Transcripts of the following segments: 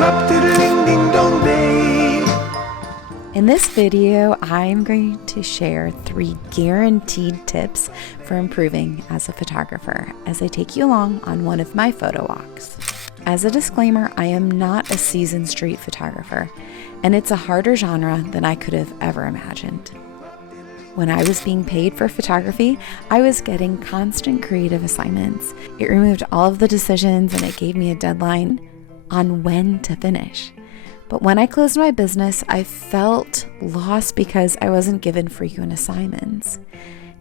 up, diddling ding dong babe. In this video, I'm going to share 3 guaranteed tips for improving as a photographer as I take you along on one of my photo walks. As a disclaimer, I am not a seasoned street photographer, and it's a harder genre than I could have ever imagined. When I was being paid for photography, I was getting constant creative assignments. It removed all of the decisions and it gave me a deadline on when to finish. But when I closed my business, I felt lost because I wasn't given frequent assignments.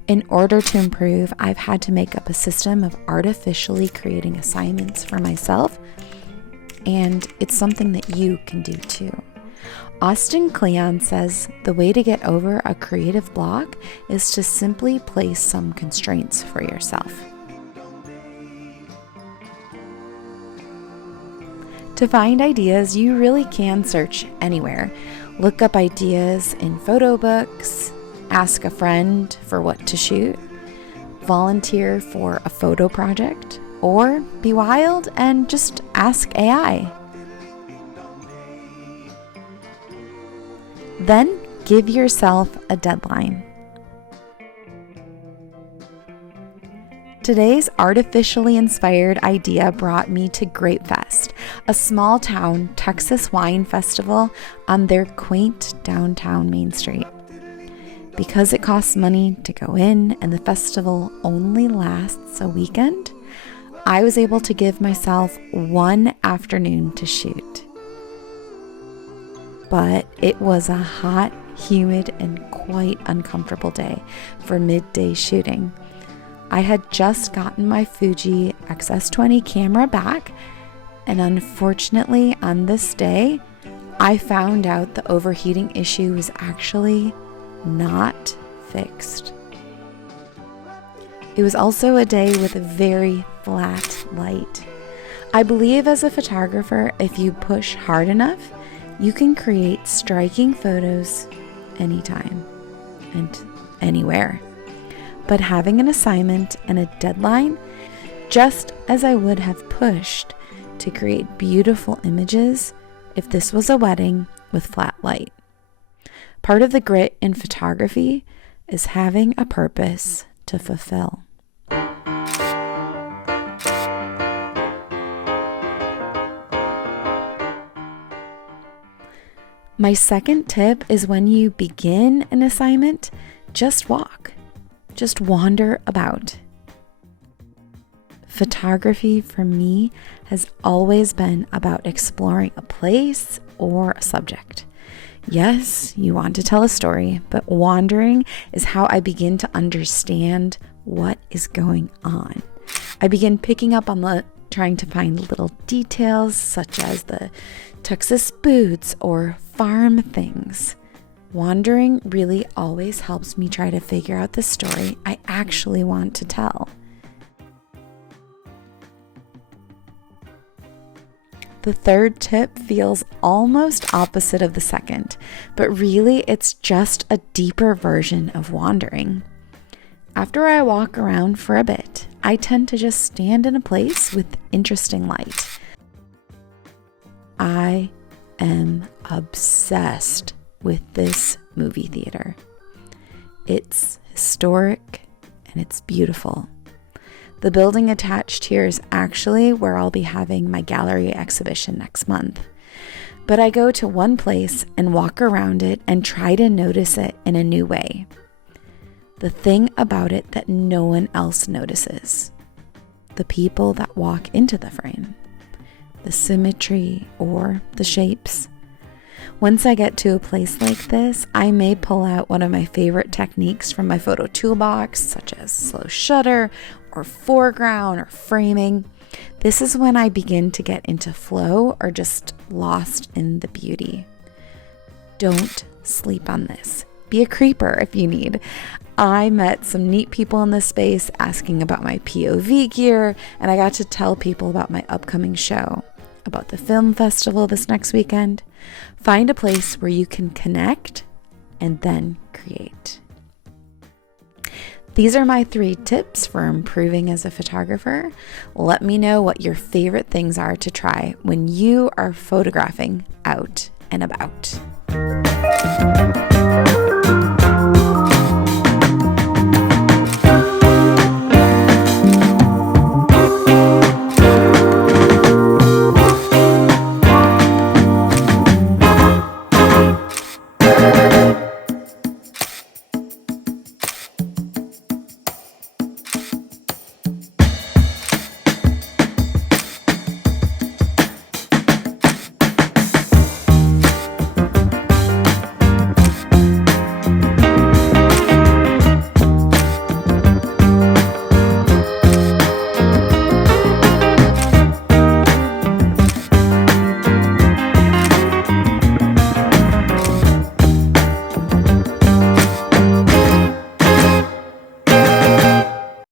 In order to improve, I've had to make up a system of artificially creating assignments for myself, and it's something that you can do too. Austin Kleon says the way to get over a creative block is to simply place some constraints for yourself. To find ideas, you really can search anywhere. Look up ideas in photo books, ask a friend for what to shoot, volunteer for a photo project, or be wild and just ask AI. Then give yourself a deadline. Today's artificially inspired idea brought me to Grape Fest, a small town Texas wine festival on their quaint downtown Main Street. Because it costs money to go in and the festival only lasts a weekend, I was able to give myself one afternoon to shoot. But it was a hot, humid, and quite uncomfortable day for midday shooting. I had just gotten my Fuji X-S20 camera back, and unfortunately on this day, I found out the overheating issue was actually not fixed. It was also a day with a very flat light. I believe as a photographer, if you push hard enough, you can create striking photos anytime and anywhere. But having an assignment and a deadline, just as I would have pushed to create beautiful images if this was a wedding with flat light. Part of the grit in photography is having a purpose to fulfill. My second tip is when you begin an assignment, just walk. Just wander about. Photography for me has always been about exploring a place or a subject. Yes, you want to tell a story, but wandering is how I begin to understand what is going on. I begin picking up on trying to find little details such as the Texas boots or farm things. Wandering really always helps me try to figure out the story I actually want to tell. The third tip feels almost opposite of the second, but really it's just a deeper version of wandering. After I walk around for a bit, I tend to just stand in a place with interesting light. I am obsessed with this movie theater. It's historic and it's beautiful. The building attached here is actually where I'll be having my gallery exhibition next month. But I go to one place and walk around it and try to notice it in a new way. The thing about it that no one else notices. The people that walk into the frame. The symmetry or the shapes. Once I get to a place like this, I may pull out one of my favorite techniques from my photo toolbox, such as slow shutter or foreground or framing. This is when I begin to get into flow or just lost in the beauty. Don't sleep on this. Be a creeper if you need. I met some neat people in this space asking about my POV gear, and I got to tell people about my upcoming show, about the film festival this next weekend. Find a place where you can connect and then create. These are my 3 tips for improving as a photographer. Let me know what your favorite things are to try when you are photographing out and about.